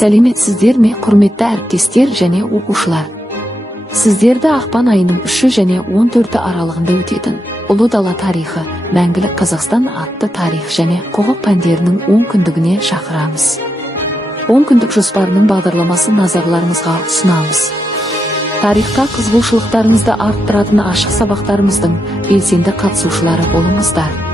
Сәлеметсіздерме, құрметті әріптестер және оқушылар. Сіздерді ақпан айының 3 және 14 аралығында өтетін Ұлы дала тарихы, мәңгілік Қазақстан атты тарих және құқық пәндерінің 10 күндігіне шақырамыз. 10 күндік жоспарының бағдарламасын назарларыңызға ұсынамыз. Тарихқа қызығушылықтарыңызды арттыратын ашық сабақтарымыздың белсенді қатысушылары болыңыздар.